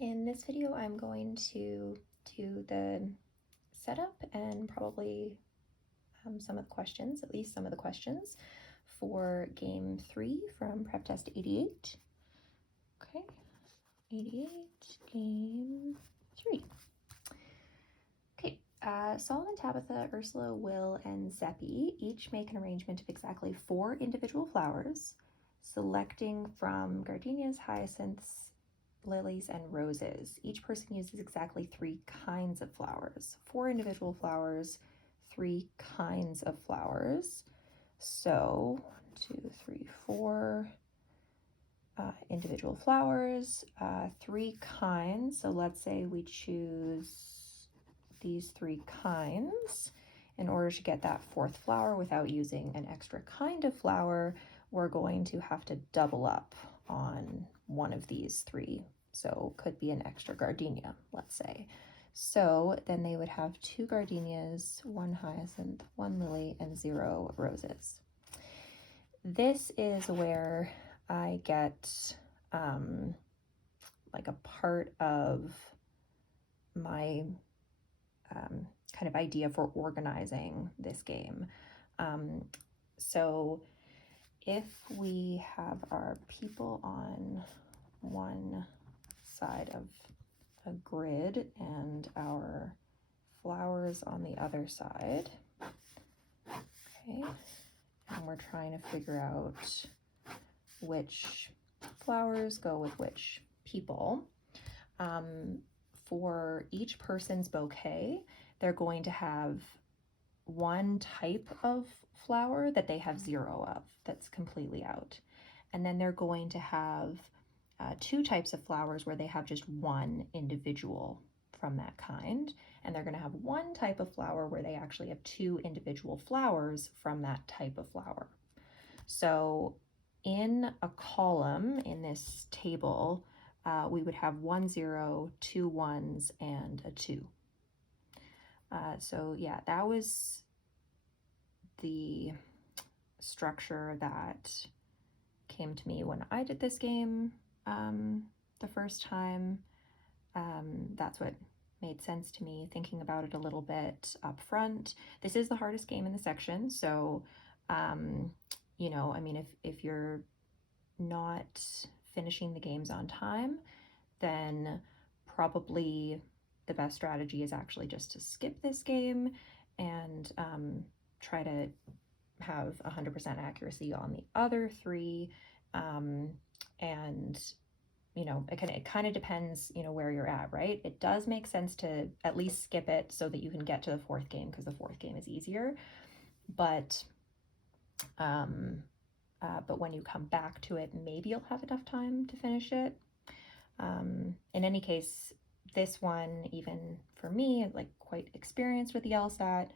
In this video, I'm going to do the setup and probably some of the questions, at least some of the questions for game 3 from Prep Test 88. Okay, 88, game 3. Okay, Solomon, Tabitha, Ursula, Will, and Zeppi each make an arrangement of exactly 4 individual flowers, selecting from gardenias, hyacinths, lilies, and roses. Each person uses exactly 3 kinds of flowers. 4 individual flowers, 3 kinds of flowers. So 1, 2, 3, 4 individual flowers, 3 kinds. So let's say we choose these 3 kinds. In order to get that 4th flower without using an extra kind of flower, we're going to have to double up on one of these 3. So could be an extra gardenia, let's say. So then they would have 2 gardenias, 1 hyacinth, 1 lily, and 0 roses. This is where I get like a part of my kind of idea for organizing this game. So if we have our people on one side of a grid and our flowers on the other side, okay, and we're trying to figure out which flowers go with which people. For each person's bouquet, they're going to have one type of flower that they have 0 of, that's completely out. And then they're going to have 2 types of flowers where they have just 1 individual from that kind. And they're going to have 1 type of flower where they actually have 2 individual flowers from that type of flower. So in a column in this table, we would have 1 0, 2 1s, and a 2. So yeah, that was the structure that came to me when I did this game the first time. That's what made sense to me, thinking about it a little bit up front. This is the hardest game in the section, so you know, I mean, if you're not finishing the games on time, then probably the best strategy is actually just to skip this game and try to have 100% accuracy on the other 3. And you know, it kind of depends, you know, where you're at, right? It does make sense to at least skip it so that you can get to the 4th game, because the 4th game is easier. But when you come back to it, maybe you'll have enough time to finish it. In any case, this one, even for me, like quite experienced with the LSAT,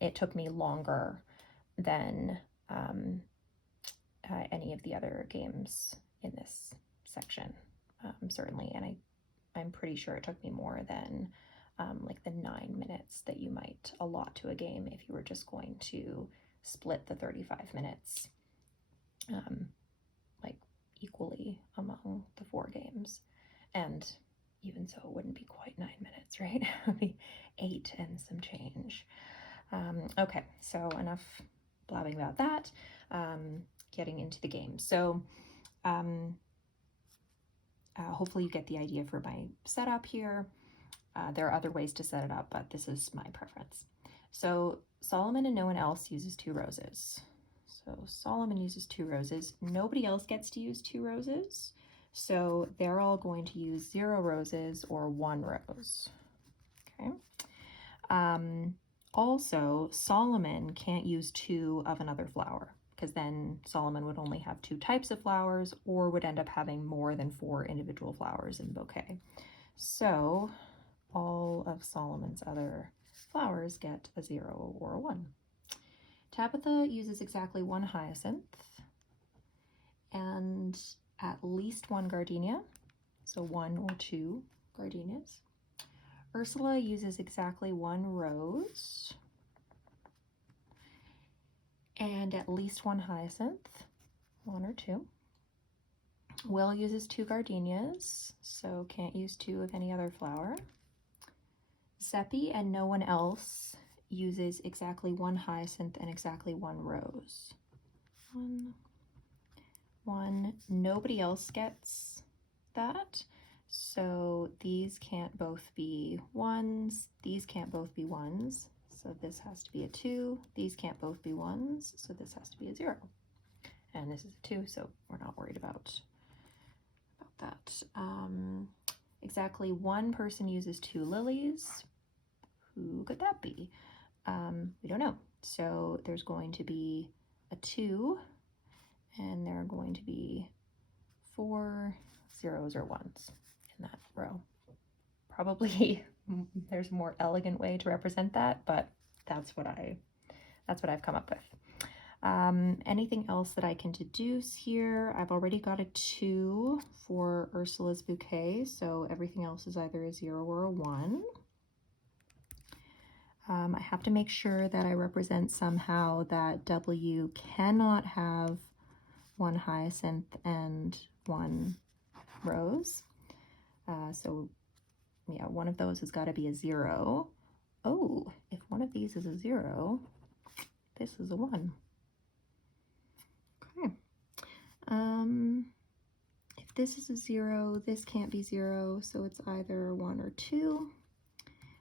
it took me longer than any of the other games in this section, certainly. And I'm pretty sure it took me more than like the 9 minutes that you might allot to a game if you were just going to split the 35 minutes like equally among the 4 games. And even so, it wouldn't be quite 9 minutes, right? It would be 8 and some change. Okay, so enough blabbing about that. Getting into the game. So hopefully you get the idea for my setup here. There are other ways to set it up, but this is my preference. So Solomon and no one else uses 2 roses. So Solomon uses 2 roses. Nobody else gets to use 2 roses. So they're all going to use 0 roses or 1 rose. Okay. Also, Solomon can't use 2 of another flower, because then Solomon would only have 2 types of flowers or would end up having more than 4 individual flowers in the bouquet. So all of Solomon's other flowers get a 0 or a 1. Tabitha uses exactly 1 hyacinth and at least 1 gardenia, so 1 or 2 gardenias. Ursula uses exactly 1 rose and at least 1 hyacinth, 1 or 2. Will uses 2 gardenias, so can't use 2 of any other flower. Seppi and no one else uses exactly 1 hyacinth and exactly 1 rose. 1, 1. Nobody else gets that. So these can't both be 1s. These can't both be 1s. So this has to be a 2. These can't both be 1s. So this has to be a 0. And this is a 2, so we're not worried about that. Exactly 1 person uses 2 lilies. Who could that be? We don't know. So there's going to be a 2, and there are going to be 4 0s or 1s in that row. Probably there's a more elegant way to represent that, but that's what I've come up with. Anything else that I can deduce here? I've already got a 2 for Ursula's bouquet, so everything else is either a 0 or a 1. I have to make sure that I represent somehow that W cannot have 1 hyacinth and 1 rose. So yeah, one of those has got to be a 0. Oh, if one of these is a 0, this is a 1. Okay. If this is a 0, this can't be 0, so it's either 1 or 2.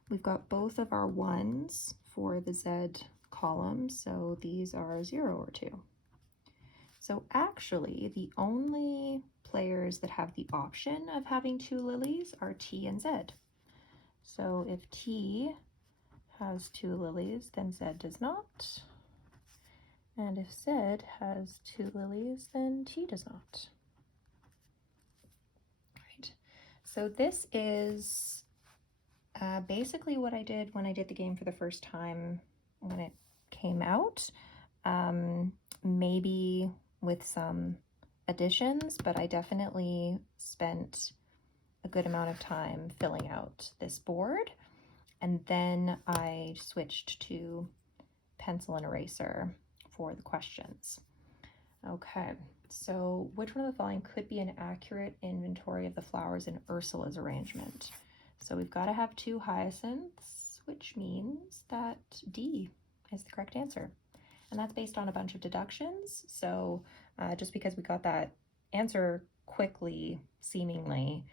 We've got both of our 1s for the Z column, so these are 0 or 2. So actually, the only players that have the option of having 2 lilies are T and Z. So if T has 2 lilies, then Z does not. And if Z has 2 lilies, then T does not. Right. So this is basically what I did when I did the game for the first time when it came out. Maybe with some additions, but I definitely spent a good amount of time filling out this board. And then I switched to pencil and eraser for the questions. Okay, so which one of the following could be an accurate inventory of the flowers in Ursula's arrangement? So we've got to have 2 hyacinths, which means that D is the correct answer. And that's based on a bunch of deductions. So just because we got that answer quickly, seemingly,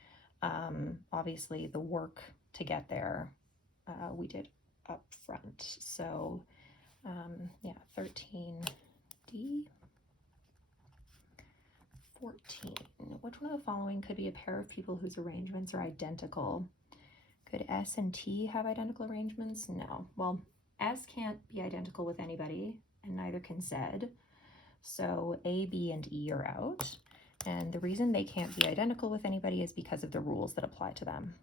obviously the work to get there we did up front. So yeah, 13D. 14. Which one of the following could be a pair of people whose arrangements are identical? Could S and T have identical arrangements? No. Well, S can't be identical with anybody, and neither can Z. So A, B, and E are out. And the reason they can't be identical with anybody is because of the rules that apply to them,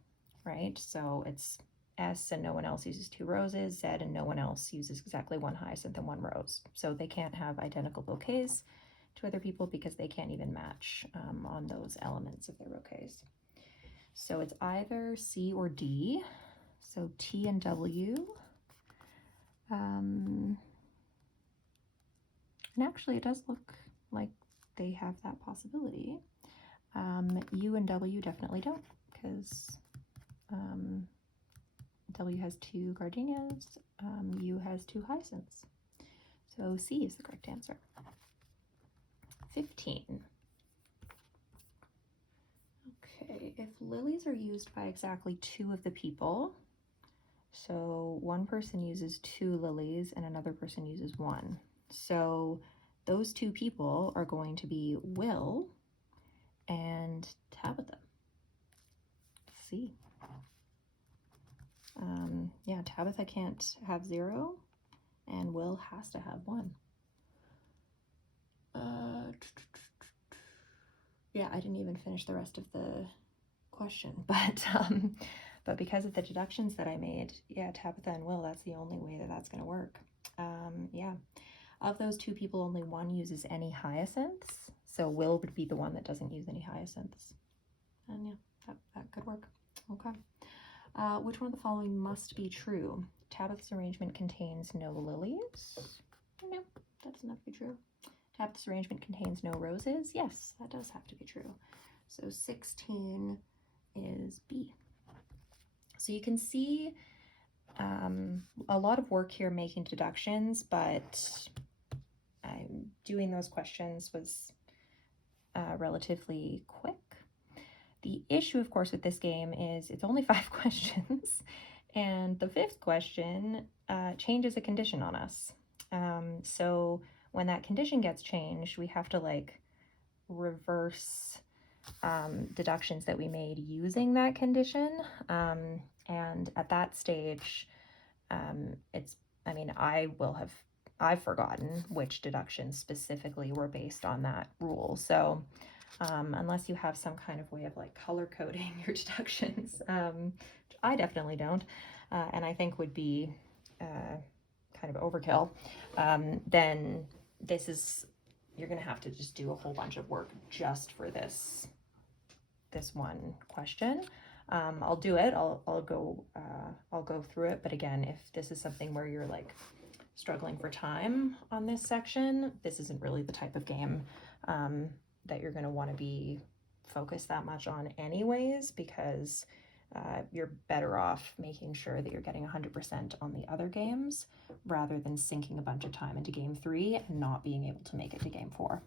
right? So it's S and no one else uses 2 roses, Z and no one else uses exactly 1 hyacinth and 1 rose. So they can't have identical bouquets to other people because they can't even match on those elements of their bouquets. So it's either C or D. So T and W. And actually it does look like they have that possibility. U and W definitely don't, because W has 2 gardenias, U has 2 hyacinths. So C is the correct answer. 15. Okay, if lilies are used by exactly 2 of the people, so one person uses 2 lilies and another person uses 1. So those 2 people are going to be Will and Tabitha. C. Yeah, Tabitha can't have 0 and Will has to have 1. Yeah, I didn't even finish the rest of the question, but because of the deductions that I made, yeah, Tabitha and Will, that's the only way that that's going to work. Yeah, of those 2 people, only 1 uses any hyacinths, so Will would be the one that doesn't use any hyacinths. And yeah, that could work. Okay. Which one of the following must be true? Tabitha's arrangement contains no lilies. No, that doesn't have to be true. Tab this arrangement contains no roses. Yes, that does have to be true. So 16 is B. So you can see a lot of work here making deductions, but doing those questions was relatively quick. The issue, of course, with this game is it's only 5 questions, and the 5th question changes a condition on us. So when that condition gets changed, we have to like reverse deductions that we made using that condition. And at that stage, I've forgotten which deductions specifically were based on that rule. So unless you have some kind of way of like color coding your deductions, I definitely don't, and I think would be kind of overkill, then you're gonna have to just do a whole bunch of work just for this one question. I'll do it. I'll go through it. But again, if this is something where you're like struggling for time on this section, this isn't really the type of game that you're going to want to be focused that much on anyways, because you're better off making sure that you're getting 100% on the other games rather than sinking a bunch of time into game 3 and not being able to make it to game 4.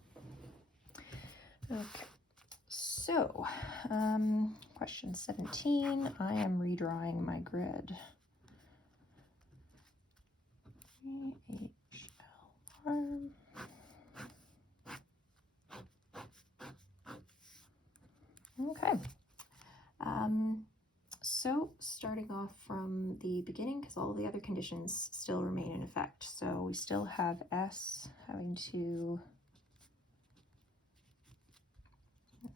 Okay. So, question 17, I am redrawing my grid. HLR. Okay. So starting off from the beginning, because all the other conditions still remain in effect. So we still have S having to...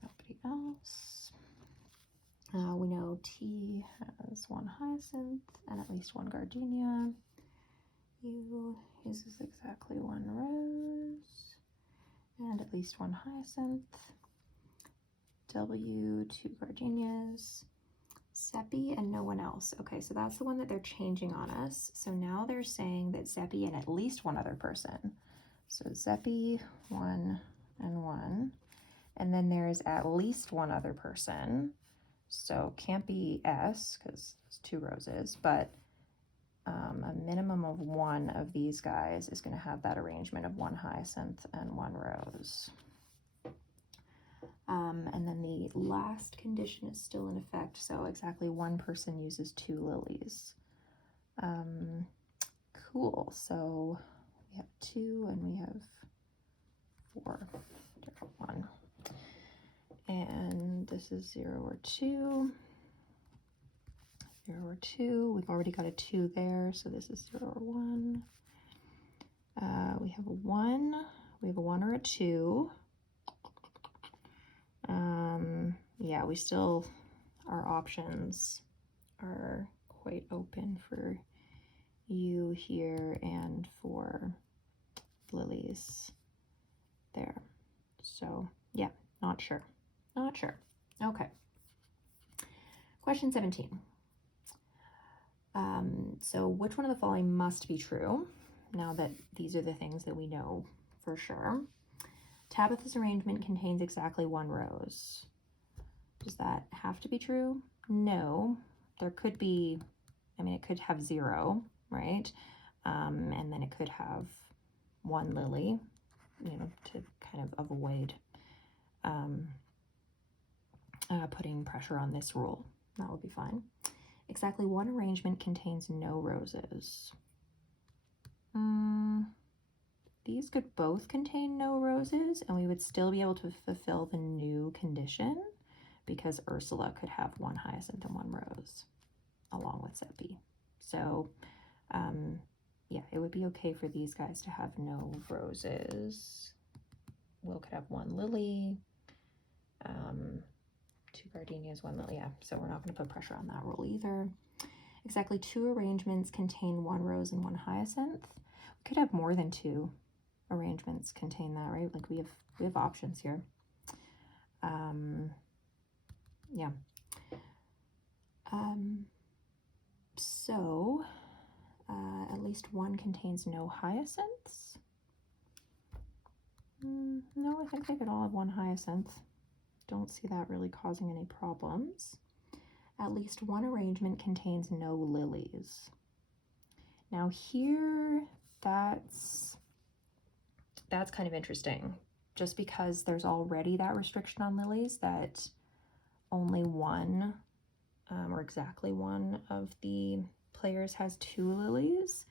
Nobody else. We know T has 1 hyacinth and at least 1 gardenia. U uses exactly 1 rose and at least 1 hyacinth. W, 2 gardenias. Seppi and no one else. Okay, so that's the one that they're changing on us. So now they're saying that Seppi and at least 1 other person. So Seppi, 1 and 1. And then there's at least 1 other person. So can't be S because it's 2 roses, but a minimum of 1 of these guys is going to have that arrangement of 1 hyacinth and 1 rose. And then the last condition is still in effect, so exactly 1 person uses 2 lilies. Cool, so we have 2 and we have 4, 1. And this is 0 or 2. 0 or 2, we've already got a 2 there, so this is 0 or 1. We have a 1, we have a 1 or a 2. Yeah, we still, our options are quite open for you here and for lilies there. So yeah, not sure. Okay. Question 17. So which one of the following must be true now that these are the things that we know for sure? Tabitha's arrangement contains exactly 1 rose. Does that have to be true? No. There could be, it could have 0, right? And then it could have 1 lily, to kind of avoid putting pressure on this rule. That would be fine. Exactly 1 arrangement contains no roses. These could both contain no roses, and we would still be able to fulfill the new condition because Ursula could have 1 hyacinth and 1 rose along with Seppi. So, yeah, it would be okay for these guys to have no roses. Will could have 1 lily, 2 gardenias, 1 lily. Yeah, so we're not going to put pressure on that rule either. Exactly 2 arrangements contain 1 rose and 1 hyacinth. We could have more than 2 arrangements contain that, right? Like we have options here. Yeah. So at least 1 contains no hyacinths. No, I think they could all have one hyacinth. Don't see that really causing any problems. At least one arrangement contains no lilies. Now here, that's kind of interesting, just because there's already that restriction on lilies that only one, or exactly one of the players has 2 lilies.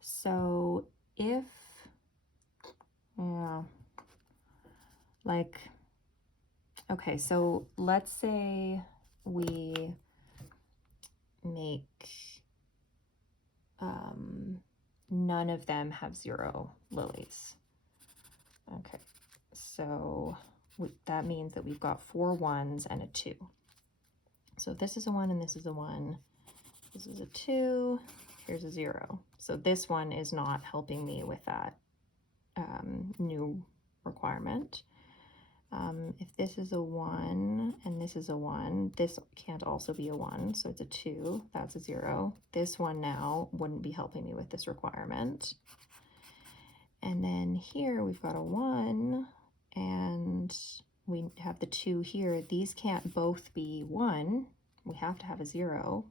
So if, yeah, like, okay, so let's say we make none of them have 0 lilies. Okay, so that means that we've got 4 1s and a 2. So this is a 1 and this is a 1. This is a 2. Here's a 0. So this one is not helping me with that new requirement. If this is a 1 and this is a 1, this can't also be a 1, so it's a 2. That's a 0. This one now wouldn't be helping me with this requirement. And then here we've got a 1, and we have the 2 here. These can't both be 1. We have to have a 0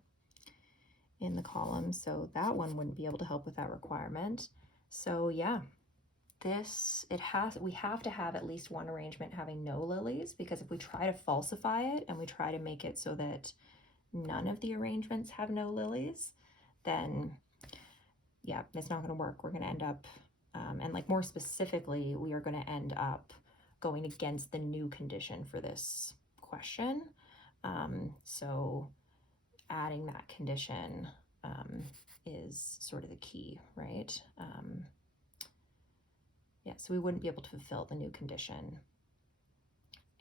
in the column, so that one wouldn't be able to help with that requirement. So yeah, we have to have at least one arrangement having no lilies, because if we try to falsify it and we try to make it so that none of the arrangements have no lilies, then yeah, it's not going to work. We're going to end up, and like more specifically, we are going to end up going against the new condition for this question. So adding that condition is sort of the key, right? Yeah, so we wouldn't be able to fulfill the new condition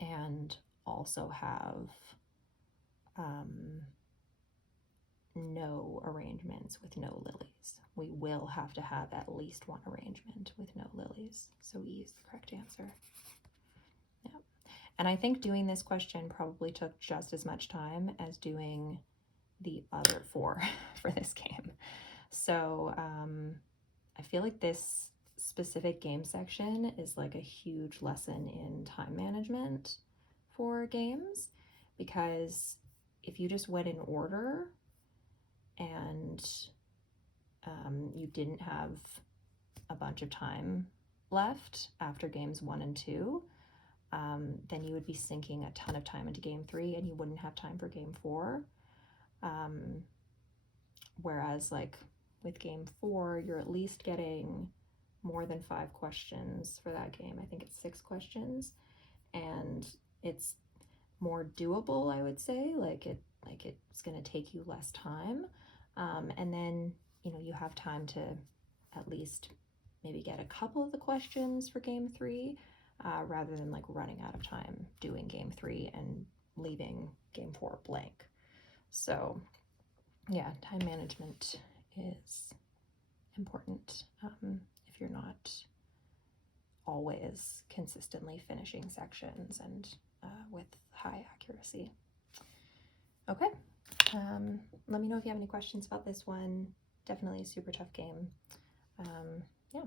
and also have no arrangements with no lilies. We will have to have at least one arrangement with no lilies. So E is the correct answer. Yeah. And I think doing this question probably took just as much time as doing the other 4 for this game. So I feel like this specific game section is like a huge lesson in time management for games, because if you just went in order and you didn't have a bunch of time left after games 1 and 2, then you would be sinking a ton of time into game 3 and you wouldn't have time for game 4. Whereas like with game 4, you're at least getting more than 5 questions for that game. I think it's 6 questions, and it's more doable, I would say. Like it's going to take you less time, and then you have time to at least maybe get a couple of the questions for game 3, rather than like running out of time doing game 3 and leaving game 4 blank. So yeah, time management is important if you're not always consistently finishing sections and with high accuracy. Okay, let me know if you have any questions about this one. Definitely a super tough game. Yeah.